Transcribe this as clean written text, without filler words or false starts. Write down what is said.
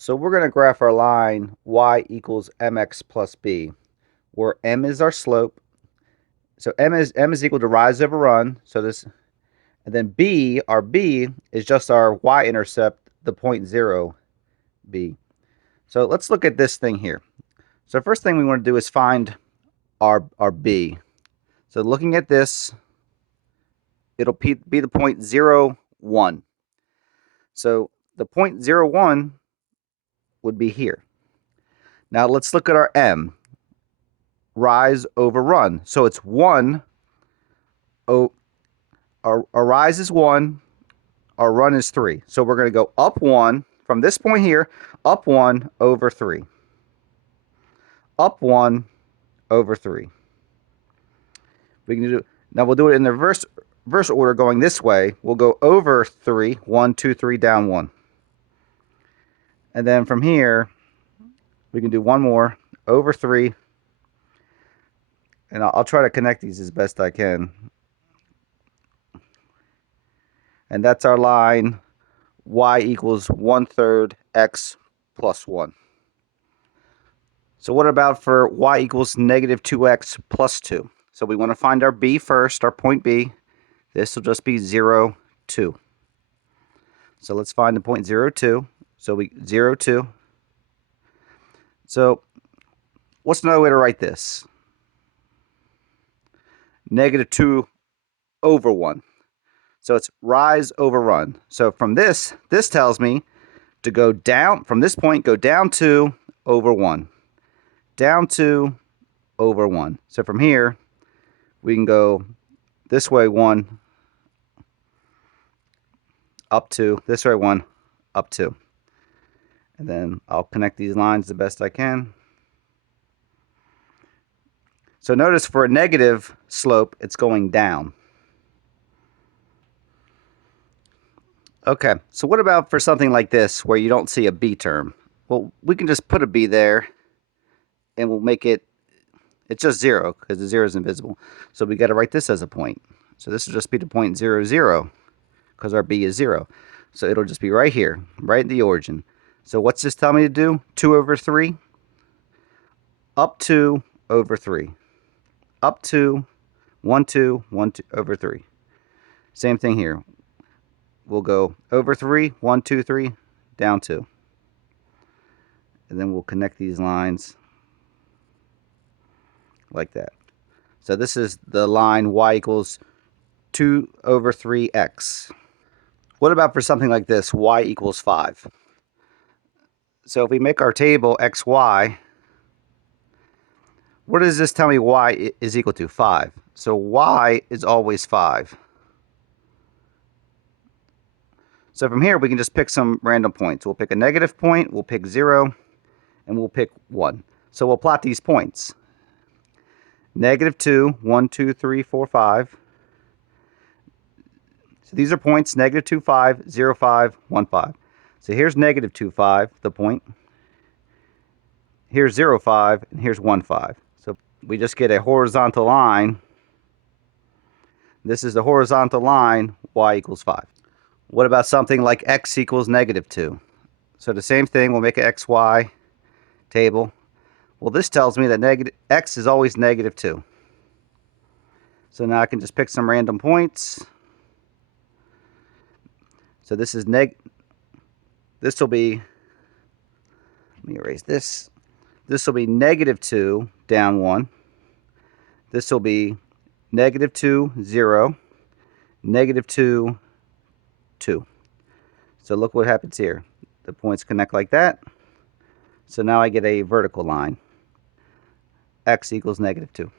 So we're going to graph our line y equals mx plus b, where m is our slope. So m is equal to rise over run. So this, and then b, our b is just our y-intercept, the point 0 b. So let's look at this thing here. So first thing we want to do is find our b. So looking at this, it'll be the point 0, 1. So the point 0, 1 would be here. Now let's look at our m. Rise over run. So it's 1. Oh, our rise is 1. Our run is 3. So we're going to go up 1 from this point here, up 1 over 3. Up 1 over 3. We can do now. We'll do it in the reverse order, going this way. We'll go over 3, 1, 2, 3, down 1. And then from here, we can do one more, over 3. And I'll try to connect these as best I can. And that's our line, y equals 1/3 x plus 1. So what about for y equals negative 2x plus 2? So we want to find our b first, our point b. This will just be 0, 2. So let's find the point 0, 2. So we 0, 2. So what's another way to write this? Negative 2 over 1. So it's rise over run. So from this tells me to go down, from this point, go down 2 over 1. Down 2 over 1. So from here, we can go this way 1, up 2, this way 1, up 2. And then I'll connect these lines the best I can. So notice for a negative slope, it's going down. Okay, so what about for something like this where you don't see a b term? Well, we can just put a b there and we'll make it, it's just 0 because the 0 is invisible. So we got to write this as a point. So this will just be the point 0, 0 because our b is 0. So it'll just be right here, right at the origin. So what's this tell me to do? 2 over 3? Up 2 over 3. Up 2, 1, 2, 1, 2 over 3. Same thing here. We'll go over 3, 1, 2, 3, down 2. And then we'll connect these lines like that. So this is the line y equals 2 over 3x. What about for something like this, y equals 5? So if we make our table xy, what does this tell me y is equal to? 5. So y is always 5. So from here, we can just pick some random points. We'll pick a negative point, we'll pick 0, and we'll pick 1. So we'll plot these points. Negative 2, 1, 2, 3, 4, 5. So these are points, negative 2, 5, 0, 5, 1, 5. So here's negative 2, 5, the point. Here's 0, 5, and here's 1, 5. So we just get a horizontal line. This is the horizontal line, y equals 5. What about something like x equals negative 2? So the same thing, we'll make an xy table. Well, this tells me that x is always negative 2. So now I can just pick some random points. So this is this will be, let me erase this. This will be negative 2, down 1. This will be negative 2, 0, negative 2, 2. So look what happens here. The points connect like that. So now I get a vertical line. X equals negative 2.